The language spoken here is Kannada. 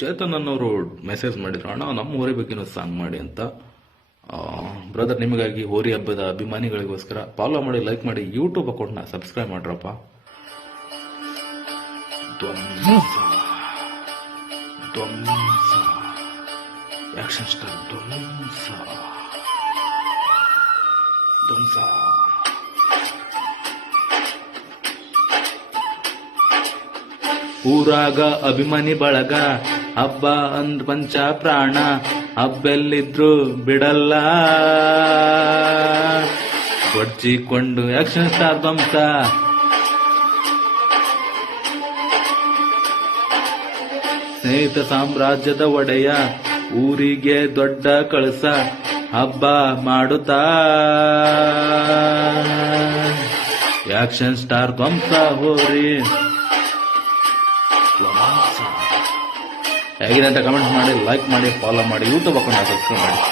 ಚೇತನ್ ಅನ್ನೋರು ಮೆಸೇಜ್ ಮಾಡಿದ್ರು, ಅಣ್ಣ ನಮ್ಮ ಊರಿ ಬಗ್ಗೆ ಸಾಂಗ್ ಮಾಡಿ ಅಂತ. ಬ್ರದರ್, ನಿಮಗಾಗಿ ಹೋರಿ ಹಬ್ಬದ ಅಭಿಮಾನಿಗಳಿಗೋಸ್ಕರ ಫಾಲೋ ಮಾಡಿ, ಲೈಕ್ ಮಾಡಿ, ಯೂಟ್ಯೂಬ್ ಅಕೌಂಟ್ನ ಸಬ್ಸ್ಕ್ರೈಬ್ ಮಾಡ್ರಪ್ಪ. ಆಕ್ಷನ್ ಸ್ಟಾರ್ ಧ್ವಂಸ. ಊರಾಗ ಅಭಿಮಾನಿ ಬಳಗ, ಹಬ್ಬ ಅಂದ್ ಪಂಚ ಪ್ರಾಣ, ಹಬ್ಬೆಲ್ಲಿದ್ರು ಬಿಡಲ್ಲ, ಬಡ್ಚಿಕೊಂಡು ಆಕ್ಷನ್ ಸ್ಟಾರ್ ಧ್ವಂಸ. ಸ್ನೇಹಿತ ಸಾಮ್ರಾಜ್ಯದ ಒಡೆಯ, ಊರಿಗೆ ದೊಡ್ಡ ಕಳಸ, ಹಬ್ಬ ಮಾಡುತ್ತಾ ಆಕ್ಷನ್ ಸ್ಟಾರ್ ಧ್ವಂಸ ಹೋರಿ. ಹೇಗಿದೆ ಅಂತ ಕಮೆಂಟ್ ಮಾಡಿ, ಲೈಕ್ ಮಾಡಿ, ಫಾಲೋ ಮಾಡಿ, ಯೂಟ್ಯೂಬ್ ಅಕೌಂಟ್ ಸಬ್ಸ್ಕ್ರೈಬ್ ಮಾಡಿ.